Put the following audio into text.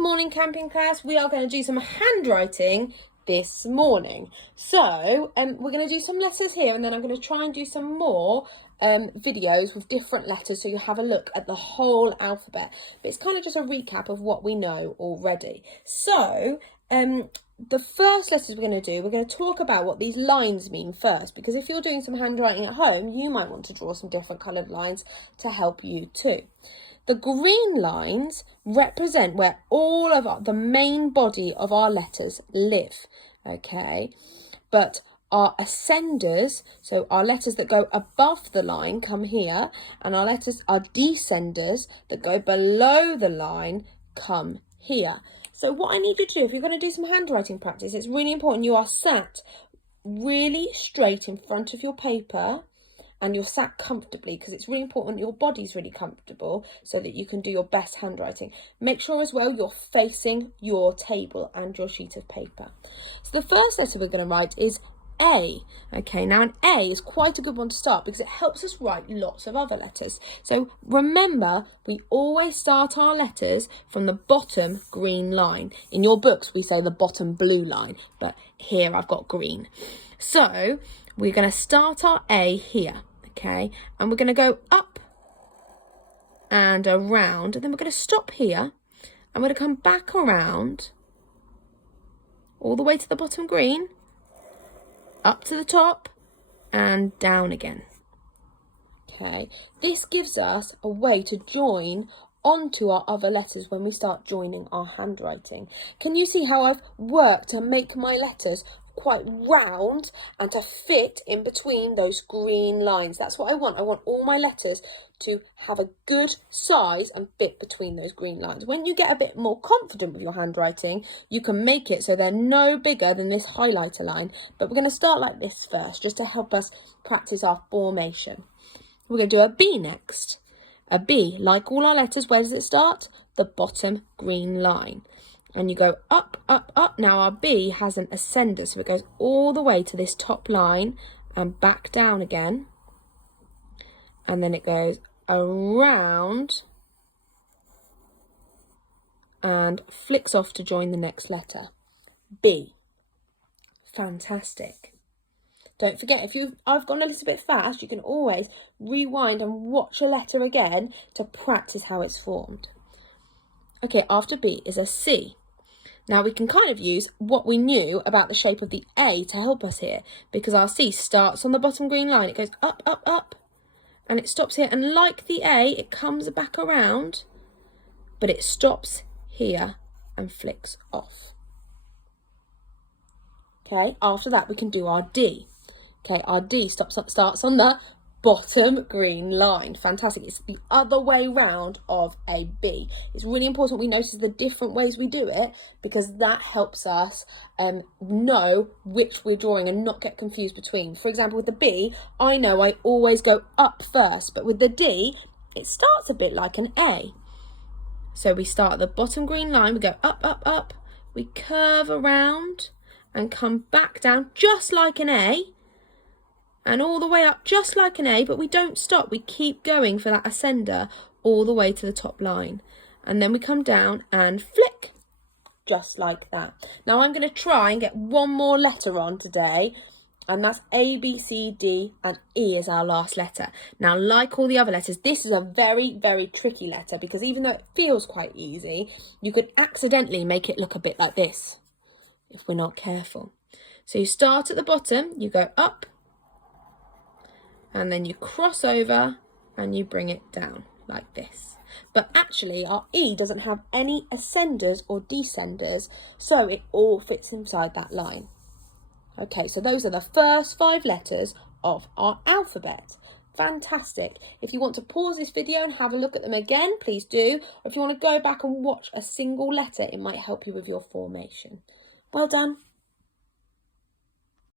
morning, camping class. We are going to do some handwriting this morning. So we're going to do some letters here, and then I'm going to try and do some more videos with different letters so you have a look at the whole alphabet. But it's kind of just a recap of what we know already. So the first letters we're going to do, we're going to talk about what these lines mean first, because if you're doing some handwriting at home, you might want to draw some different coloured lines to help you too. The green lines represent where all of the main body of our letters live, okay? But our ascenders, so our letters that go above the line, come here, and our descenders that go below the line come here. So what I need you to do, if you're going to do some handwriting practice, it's really important you are sat really straight in front of your paper, and you're sat comfortably, because it's really important your body's really comfortable so that you can do your best handwriting. Make sure as well you're facing your table and your sheet of paper. So the first letter we're going to write is A. Okay, now an A is quite a good one to start because it helps us write lots of other letters. So remember, we always start our letters from the bottom green line. In your books, we say the bottom blue line, but here I've got green. So we're going to start our A here. Okay, and we're going to go up and around, and then we're going to stop here, and we're going to come back around all the way to the bottom green, up to the top, and down again. Okay, this gives us a way to join onto our other letters when we start joining our handwriting. Can you see how I've worked to make my letters quite round and to fit in between those green lines? That's what I want. I want all my letters to have a good size and fit between those green lines. When you get a bit more confident with your handwriting, you can make it so they're no bigger than this highlighter line. But we're going to start like this first, just to help us practice our formation. We're going to do a B next. A B, like all our letters, where does it start? The bottom green line. And you go up, up, up. Now our B has an ascender, so it goes all the way to this top line and back down again. And then it goes around and flicks off to join the next letter. B. Fantastic. Don't forget, if I've gone a little bit fast, you can always rewind and watch a letter again to practice how it's formed. Okay, after B is a C. Now we can kind of use what we knew about the shape of the A to help us here, because our C starts on the bottom green line. It goes up, up, up, and it stops here. And like the A, it comes back around, but it stops here and flicks off. Okay, after that we can do our D. Okay, our D starts on the bottom green line. Fantastic. It's the other way round of a B. It's really important we notice the different ways we do it, because that helps us know which we're drawing and not get confused between. For example, with the B, I know I always go up first, but with the D, it starts a bit like an A. So we start at the bottom green line, we go up, up, up, we curve around and come back down just like an A, and all the way up just like an A, but we don't stop. We keep going for that ascender all the way to the top line. And then we come down and flick, just like that. Now I'm going to try and get one more letter on today, and that's A, B, C, D, and E is our last letter. Now, like all the other letters, this is a very, very tricky letter, because even though it feels quite easy, you could accidentally make it look a bit like this if we're not careful. So you start at the bottom, you go up, and then you cross over and you bring it down like this. But actually our E doesn't have any ascenders or descenders, so it all fits inside that line. Okay, so those are the first 5 letters of our alphabet. Fantastic. If you want to pause this video and have a look at them again, please do. Or if you want to go back and watch a single letter, it might help you with your formation. Well done.